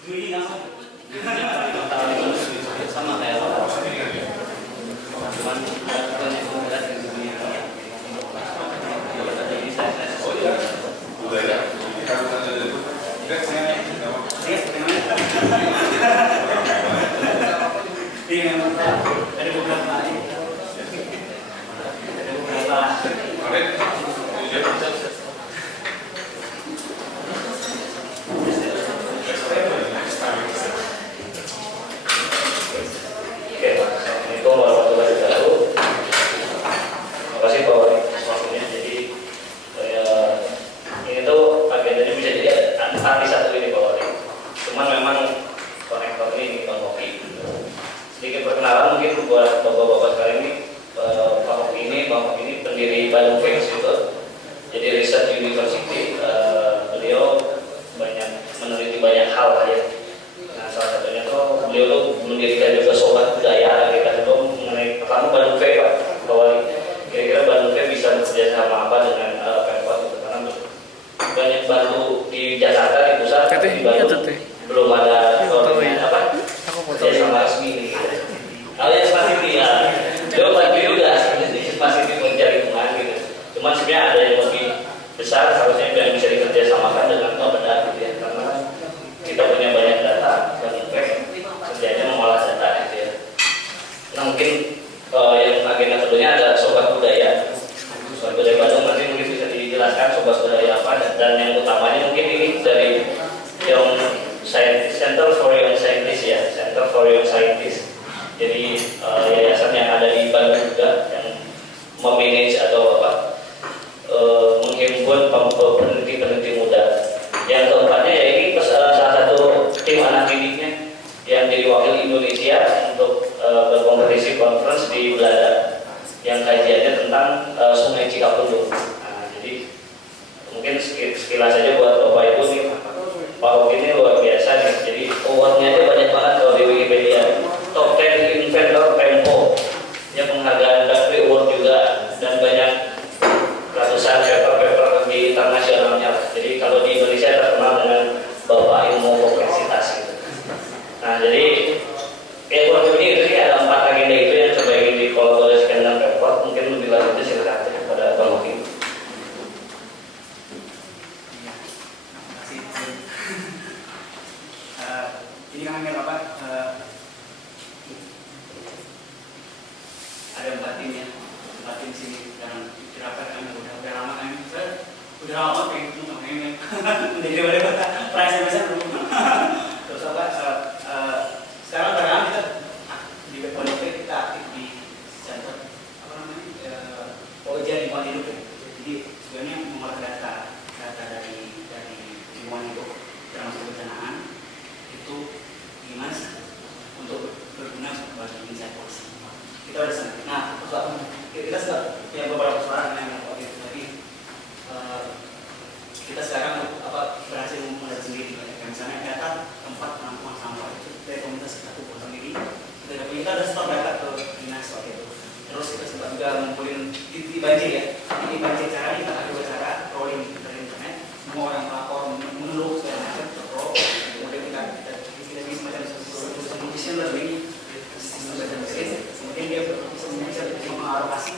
sama kayak cuman banyak yang berat di dunia jadi saya udah ya iya ada beberapa sedikit perkenalan mungkin buat bapak-bapak sekalian ini. Pak Hoki ini pendiri Bandung Institute, jadi Research University. Beliau banyak meneliti banyak hal ya. Nah, salah satunya tuh beliau tuh mendirikan juga Sobat Budaya. Kita tuh mengenai pertama Bandung Pak, bahwa kira-kira Bandung bisa bekerja sama apa dengan Pemkot gitu, karena banyak baru di Jakarta di pusat, di Bandung belum ada apa kerjasama resmi. Alias Pasiti ya, dia bantu juga Pasiti mencari lingkungan gitu. Cuman sebenarnya ada yang lebih besar seharusnya yang bisa dikerjasamakan dengan Bapeda gitu ya, karena kita punya banyak data dan kerjanya mengolah data gitu ya. Nah mungkin yang agenda keduanya ada Sobat Budaya. Sobat Budaya Bandung nanti mungkin bisa dijelaskan Sobat Budaya apa, dan yang utamanya mungkin ini dari yang Center for Young Scientists ya, Center for Young Scientists. Jadi yayasan yang ada di Bandung juga yang memanage atau apa menghimpun peneliti-peneliti muda. Yang keempatnya ya ini salah satu tim anak didiknya yang jadi wakil Indonesia untuk berkompetisi conference di Belanda yang kajiannya tentang Sungai Cikapundung. Nah, jadi mungkin sekilas saja buat Bapak Ibu nih, Pak Hoki ini luar biasa nih. Jadi awardnya aja banyak banget kalau di Wikipedia. Top 10 Inventor Tempo, ya penghargaan Dakri Award juga, dan banyak ratusan paper-paper di internasionalnya. Jadi kalau di Indonesia terkenal dengan Bapak Ilmu Kompleksitas gitu. Nah jadi award ini ada 4 agenda itu yang coba ingin dikolaborasikan dengan Pemkot. Mungkin lebih lanjutnya silakan kepada Bang Hoki. Ini kan apa? Ada 4 tim ya, 4 tim sini dan dirapat kami udah lama kan, udah lama kayak gitu makanya menjadi daripada perasaan belum. Terus apa? Sekarang barang kita di PPNP kita aktif di center apa namanya pekerja lingkungan hidup ya. Jadi sebenarnya mengolah data dari lingkungan hidup termasuk bencanaan itu gimana untuk berguna bagi insight polisi. Kita udah senang. Nah, kita sudah yang beberapa persoalan yang waktu itu tadi kita sekarang berhasil memulai sendiri. Misalnya data tempat penampungan sampah itu dari komunitas kita tuh sendiri. Kita ada stok data ke dinas waktu itu. Terus kita sempat juga ngumpulin di banjir ya. Ini banjir caranya kita ada 2 cara, rolling dari internet. Semua orang melapor, mengeluh segala macam, kemudian kita bisa semacam solution learning sistem baca mesin. Kemudian dia bisa mengalokasi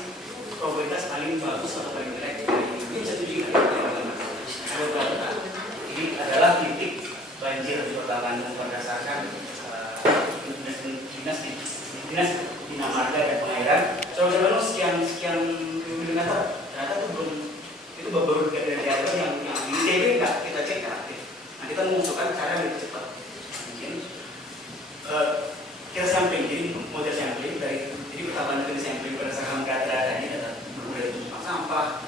probabilitas paling bagus atau paling jelek dari satu juga ada berapa. Ini adalah titik banjir di Kota Bandung berdasarkan dinas bina marga dan pengairan. Coba sekian kilometer ternyata itu belum, itu baru dari daerah yang ini jadi nggak kita cek aktif. Nah kita mengusulkan cara lebih cepat mungkin kita sampling, jadi model sampling dari jadi pertama dari sampling berdasarkan data tadi data dari sampah,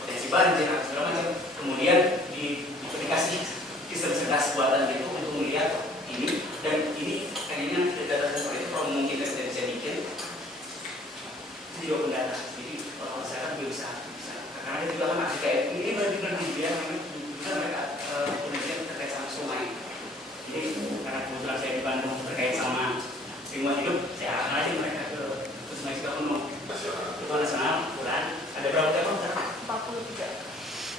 potensi banjir, segala macam. Kemudian dikasih diseritas buatan itu untuk melihat ini dan ini kayaknya data seperti itu kalau mungkin kita bisa bikin itu juga pendata. Jadi kalau masyarakat juga bisa karena kita juga kan masih kayak ini berarti dia mereka penelitian terkait sama sungai. Jadi karena kebetulan saya di Bandung terkait sama lingkungan hidup, saya arahkan aja mereka ke Sungai Cikapundung. Itu nasional, bulan ada berapa tema? 43.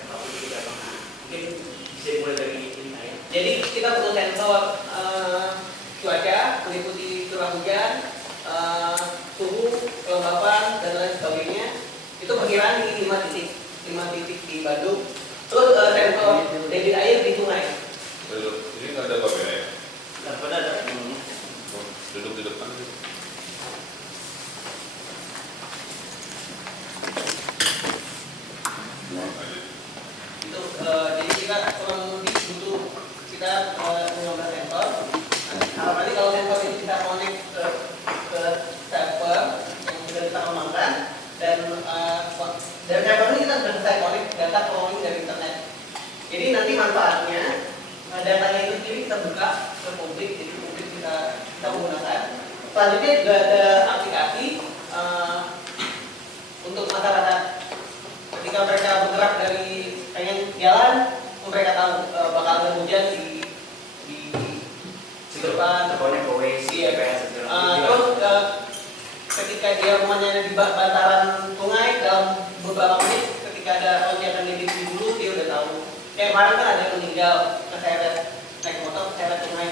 43 tema. Mungkin bisa mulai dari ini ya. Jadi kita perlu bahwa cuaca meliputi curah hujan, suhu, kelembapan dan lain sebagainya itu perkiraan di 5 titik di Bandung. Terus sensor debit air di sungai. Ini nggak ada kamera ya? Ada. Duduk di depan. Itu jadi kita kurang lebih butuh kita 15 sensor. Harapannya kalau sensor ini kita connect ke server yang sudah kita kembangkan dan dari server ini kita sudah selesai connect data flowing dari internet. Jadi nanti manfaatnya datanya itu sendiri kita buka ke publik, jadi publik kita menggunakan. Selanjutnya juga ada aplikasi untuk masyarakat. Ketika mereka bergerak dari pengen jalan, mereka tahu bakal ada hujan di depan. Terkonek ke WC, PS, Terus ketika dia rumahnya di bantaran sungai dalam beberapa menit, ketika ada lonjakan debit di hulu, dia udah tahu. Kayak kemarin kan ada yang meninggal keseret naik motor keseret sungai.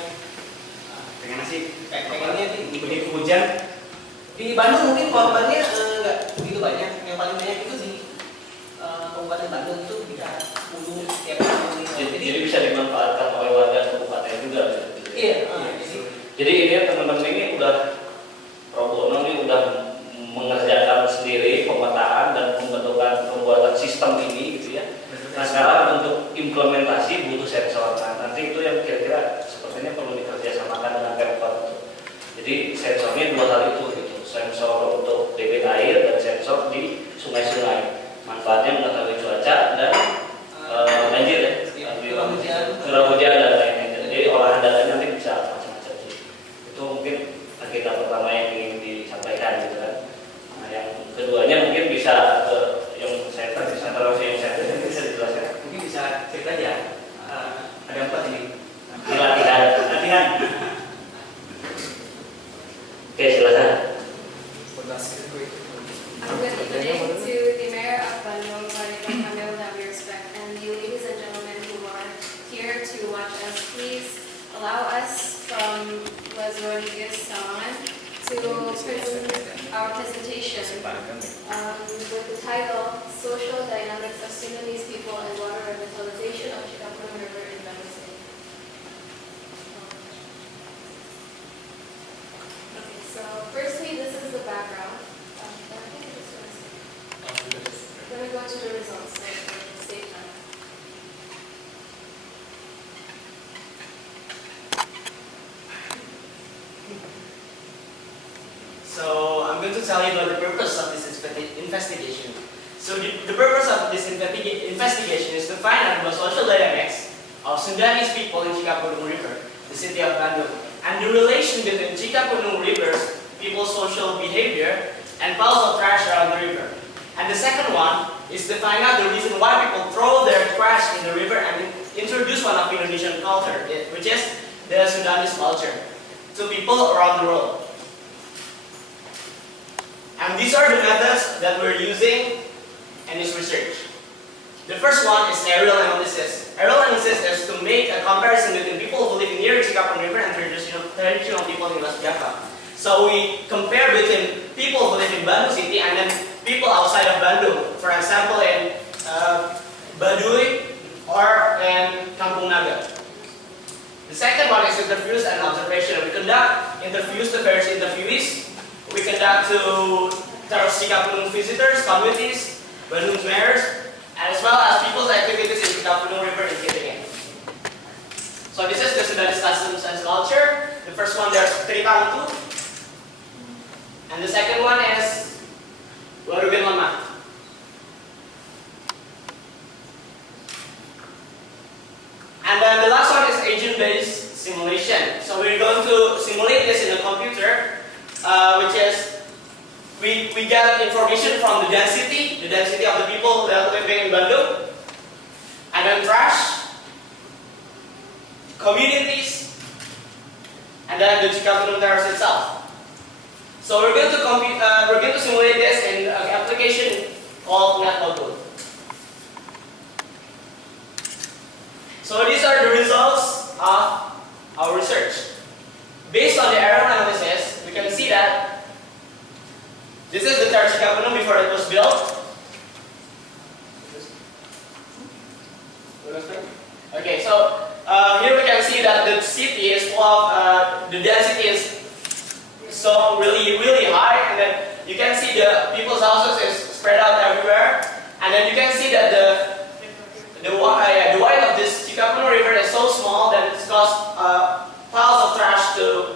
pengen sih Pengennya sih begitu hujan di Bandung mungkin korbannya nggak begitu banyak. Yang paling banyak itu di Kabupaten Bandung itu bisa hulu setiap tahun. Jadi bisa dimanfaatkan oleh warga kabupaten juga. Gitu. Iya. Jadi ini teman-teman ini udah Pro Bono ini udah mengerjakan sendiri pemetaan dan pembuatan sistem ini gitu ya. Nah sekarang untuk implementasi butuh sensor. Nah nanti itu yang kira-kira sepertinya perlu dikerjasamakan dengan Pemkot. Jadi sensornya dua hal itu gitu. Sensor untuk debit air dan sensor di sungai-sungai. Manfaatnya mengetahui cuaca dan banjir ya. Curah hujan dan lain-lain. Jadi olahan datanya nanti bisa macam-macam sih. Itu mungkin agenda pertama yang ingin disampaikan gitu kan. Nah yang keduanya mungkin bisa yang center bisa dijelaskan. mungkin bisa cerita aja ada 4 ini Latihan. Oke silakan. Good evening to the Mayor of Bandung, Mayor Kamil that we respect, and you ladies and gentlemen who are here to watch us. Please allow us from Les Rodriguez Salaman to present our presentation with the title Social Dynamics of Sinhalese People and Water Revitalization of Chikapun River in Bandung City. Okay, so firstly, this is the background. Then we go to the results, so save time. So I'm going to tell you about the purpose of this investigation. So the purpose of this investigation is to find out the social dynamics of Sundanese people in Cikapundung River, the city of Bandung, and the relation between Cikapundung River's people's social behavior and piles of trash around the river. And the second one is to find out the reason why people throw their trash in the river and introduce one of Indonesian culture, which is the Sundanese culture, to people around the world. And these are the methods that we're using in this research. The first one is aerial analysis. Aerial analysis is to make a comparison between people who live near Cikapundung River and traditional people in West Java. So we compare between people who live in Bandung City and then people outside of Bandung. For example, in Baduy or in Kampung Naga. The second one is interviews and observation. We conduct interviews to various interviewees. We conduct to Cikapundung visitors, communities, Bandung's mayors, as well as people's activities in Cikapundung River in Kitingen. So this is the Sundanese customs and culture. The first one there's Tritantu, and the second one is Warugen Lemah. And then the last one is agent-based simulation. So we're going to simulate this in a computer, which is we get information from the density of the people that are living in Bandung, and then trash, communities, and then the Cikapundung Terrace itself. So we're going to simulate this in an application called NetModule. So these are the results of our research. Based on the error analysis, we can see that this is the Terrace Cikapunung before it was built. Okay, so here we can see that the city is full of, the density is so really high, and then you can see the people's houses is spread out everywhere, and then you can see that the width of this Cikapunung River is so small that it's caused piles of trash to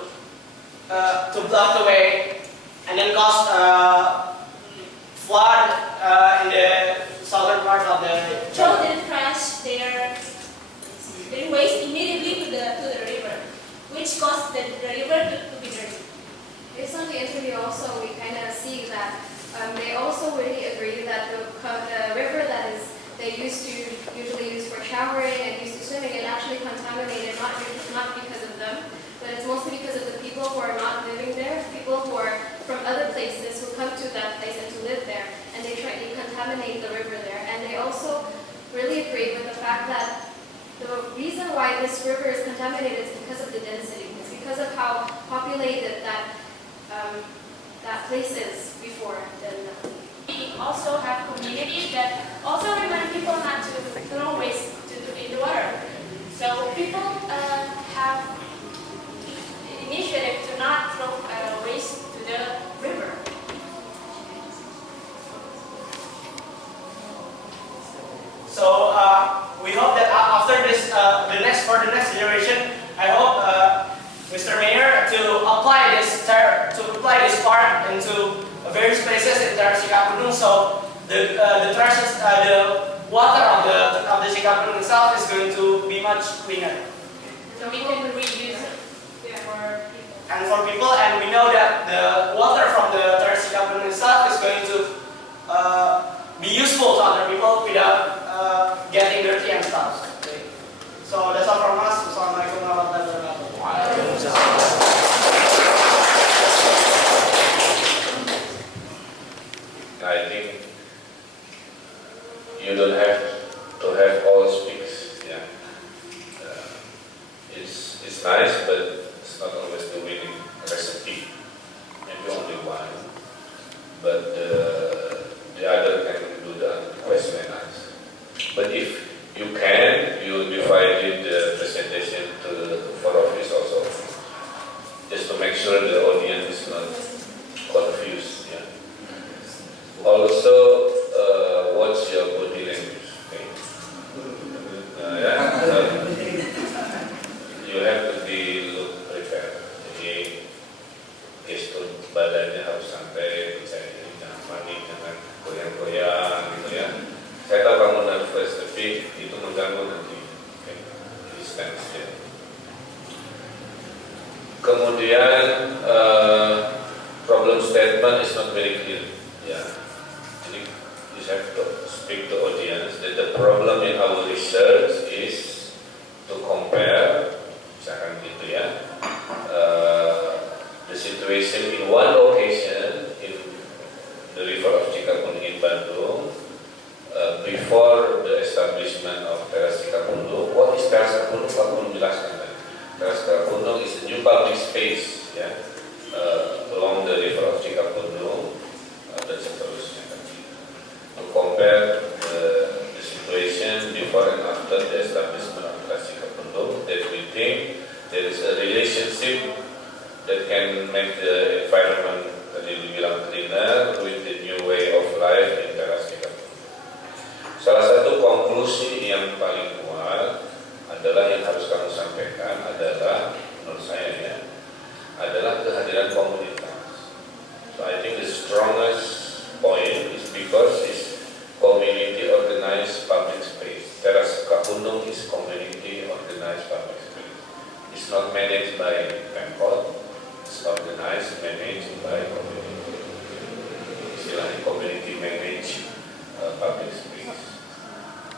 block the way, and then cause flood in the southern part of the. Throw the trash their waste immediately to the river, which caused the river to be dirty. Based on the interview also, we kind of see that they also really agree that the river that is they usually use for showering and used to swimming is actually contaminated, not because of them, but it's mostly because of the people who are not living there, people who are from other places who come to that place and to live there, and they try to contaminate the river there. And they also really agree with the fact that the reason why this river is contaminated is because of the density. It's because of how populated that place is before. We also have communities that also remind people not to throw waste in the water. So people have initiative to not throw waste to the river. So we hope that after this, for the next generation, I hope Mr. Mayor to apply this part into various places in Terrace Cikapunung, so the water of the Cikapunung itself is going to be much cleaner. So we can reuse it for people. And for people, and we know that the water from the Terrace Cikapunung itself is going to be useful to other people without getting dirty and stuff. Okay. So that's all from us. Wassalamualaikum warahmatullahi wabarakatuh. I think you don't have to have all speaks. Yeah, it's nice, but it's not always the winning recipe. Maybe only one, but the other can do the quest very nice. But if you can, you divided the presentation to 4 office also, just to make sure the audience is not confused. Yeah. Also, watch your body language. Okay? You have to be look prepared. Jadi gestur badannya harus santai, jangan panik, jangan goyang-goyang gitu ya. Saya tahu kamu nervous, tapi itu mengganggu nanti. Okay? Jadi stand still. Kemudian problem statement is not very clear. Yeah. Jadi you have to speak to audience that the problem in our research is to compare, misalkan gitu ya, the situation in one location in the river of Cikapunung in Bandung before the establishment of Terrace Cikapunung. What is Terrace Cikapunung? Pak Gun jelaskan tadi. Terrace Cikapunung is a new public space, ya, along the river of Cikapunung dan seterusnya. To compare the situation before and after the establishment of Terrace Cikapunung, that we think there is a relationship that can make the environment tadi dibilang cleaner with the new way of life in Terrace Cikapunung. Salah satu konklusi yang paling kuat adalah yang harus kamu sampaikan adalah, menurut saya ya, adalah kehadiran komunitas. So I think the strongest point is because it's community organized public space. Terrace Cikapunung is community organized public space. It's not managed by Pemkot, it's organized, managed by community. Istilahnya community managed public space.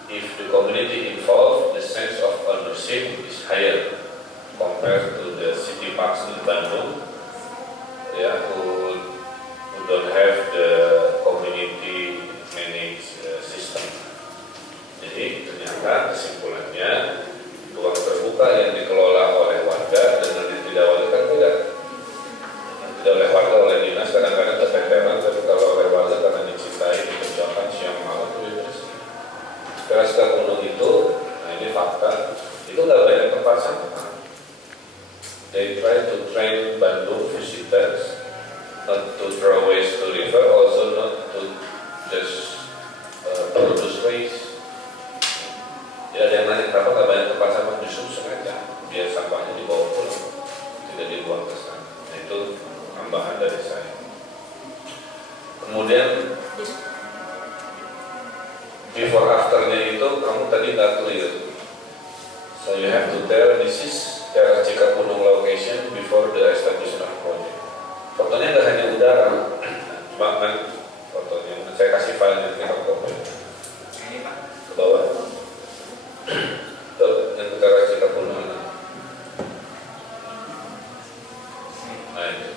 If the community involved, the sense of ownership is higher compared to the city parks in Bandung, yeah, who don't have the community managed system. Jadi ternyata kesimpulannya ruang terbuka yang dikelola oleh warga dengan sampah. They try to train Bandung visitors not to throw waste to river, also not to just produce waste. Ya, ada yang nanya kenapa nggak banyak tempat sampah, justru sengaja biar sampahnya dibawa pulang, tidak dibuang ke sana. Nah, itu tambahan dari saya. Kemudian before afternya itu kamu tadi nggak clear. So you have to tell this is Teras Cikapundung location before the establishment of project. Fotonya nggak hanya udara, cuma kan fotonya. Saya kasih filenya nanti kamu copy. Ini Pak. Ke bawah. Tuh, yang Teras Cikapundung mana? Nah, ini.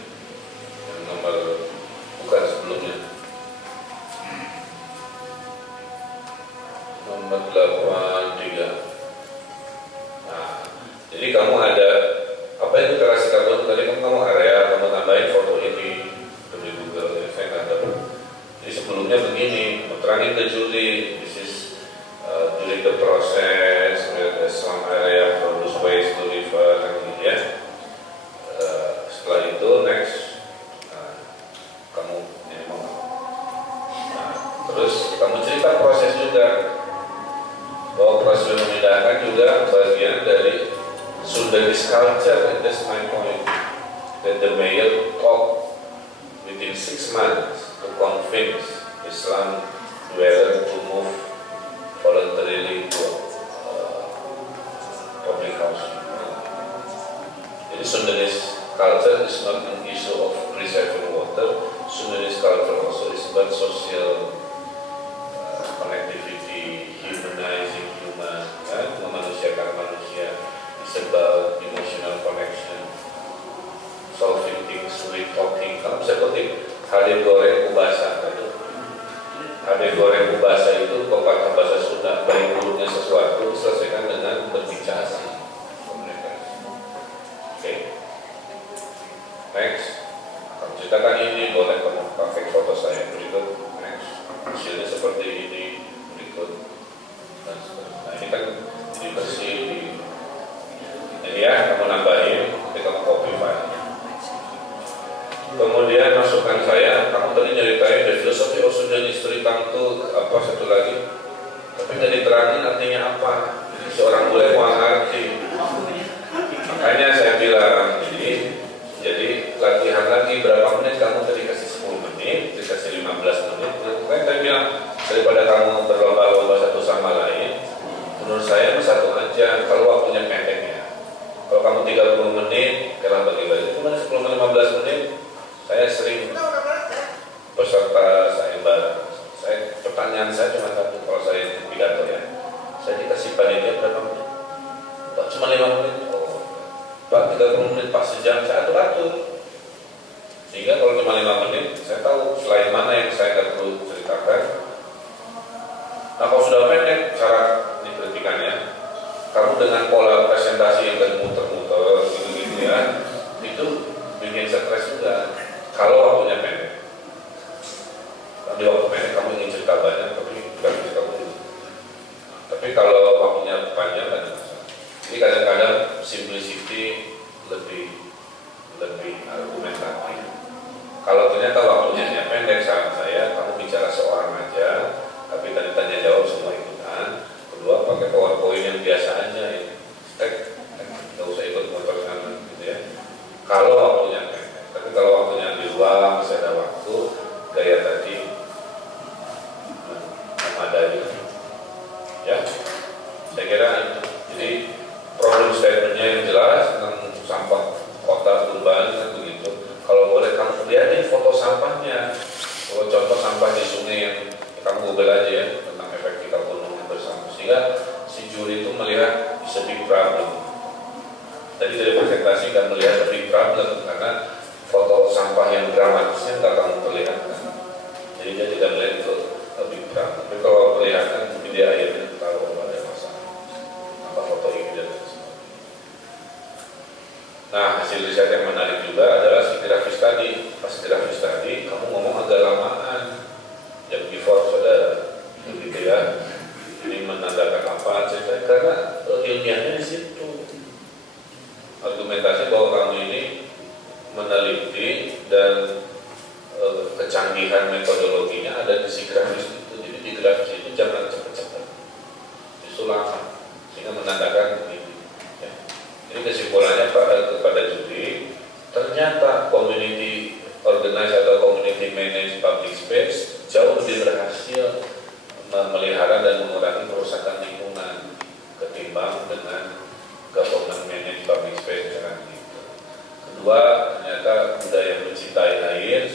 Yang nomor bukan sebelumnya. Nomor 83. Nah, jadi kamu ada apa itu Teras Cikapundung tadi kamu area, kamu tambahin foto ini dari Google, ya, saya nggak tahu. Jadi sebelumnya begini, mau terangin ke Julie, this is during the process, the slum area produce waste to river, kan gitu ya. Setelah itu next, kamu ini mau, terus kamu cerita proses juga. Bahwa proses memindahkan juga bagian dari Sundanese culture, and that's my point. That the mayor talked within 6 months to convince Islam dweller to move voluntarily to public housing. Jadi Sundanese culture is not an issue of preserving water. Sundanese culture also is about social connectivity, humanizing human, kan? Memanusiakan manusia. It's about emotional connection, solving things with talking. Kamu bisa kutip Hade goreng ubasa itu. Hade goreng ubasa itu pepatah bahasa Sunda. Baik buruknya sesuatu diselesaikan dengan berbicara. Komunikasi. Oke. Next. Kamu ceritakan ini, boleh kamu pakai foto saya berikut. Next. Hasilnya seperti ini. Nah, ini kan jadi bersih ini ya, kamu nambahin, nanti kamu copy file. Kemudian masukkan saya, kamu tadi nyeritain the philosophy of Sundanese history tangtu apa satu lagi, tapi nggak diterangin artinya apa. Jadi seorang bule mau ngerti. Makanya saya bilang, jadi latihan lagi berapa menit, kamu tadi kasih 10 menit, dikasih 15 menit. Makanya saya bilang, daripada kamu berlomba-lomba satu sama lain, menurut saya satu aja kalau waktunya pendek ya. Kalau kamu 30 menit, kalau bagi-bagi cuma 10-15 menit, saya sering peserta saya pertanyaan saya cuma satu, kalau saya pidato ya, saya dikasih panitia berapa menit? Pak, cuma 5 menit. Oh, Pak 30 menit, Pak sejam, saya atur-atur. Sehingga kalau cuma 5 menit, saya tahu selain mana yang saya nggak perlu ceritakan. Nah, kalau sudah pendek cara diperhatikannya, kamu dengan pola presentasi yang tadi muter-muter gitu-gitu ya, itu bikin stres juga. Kalau waktunya pendek, di waktu pendek kamu ingin cerita banyak, tapi bukan bisa kamu. Tapi kalau waktunya panjang kan masalah. Jadi kadang-kadang simplicity lebih argumentatif. Kalau ternyata waktunya pendek, saran saya kamu bicara seorang aja. Tapi tadi tanya jawab semua ikutan. Kedua, pakai PowerPoint yang biasa aja, yang stek, nggak usah ikut motor sana, gitu ya. Kalau waktunya pendek, tapi kalau waktunya di luar, masih ada waktu, gaya tadi memadai. Ya, saya kira itu. Jadi problem statementnya yang jelas tentang sampah kota urban kan begitu. Kalau boleh kamu lihatin foto sampahnya. Kalau contoh sampah di sungai yang kamu Google aja ya tentang efek Cikapundung bersama, sehingga si juri itu melihat bisa big problem. Tadi dari presentasi kan melihat big problem karena foto sampah yang dramatisnya nggak kamu perlihatkan, jadi dia tidak melihat itu big problem. Tapi kalau perlihatkan mungkin dia akhirnya tahu ada masalah apa foto ini dan sebagainya. Nah, hasil riset yang menarik juga adalah grafis tadi. Pas grafis tadi kamu ngomong agak lamaan. Yang before saudara, begitu ya. Ini menandakan apa? Karena ilmiahnya di situ. Jadi kesimpulannya Pak, kepada Judi, ternyata community organize atau community manage public space jauh lebih berhasil memelihara dan mengurangi kerusakan lingkungan ketimbang dengan government manage public space. Kedua, ternyata budaya mencintai air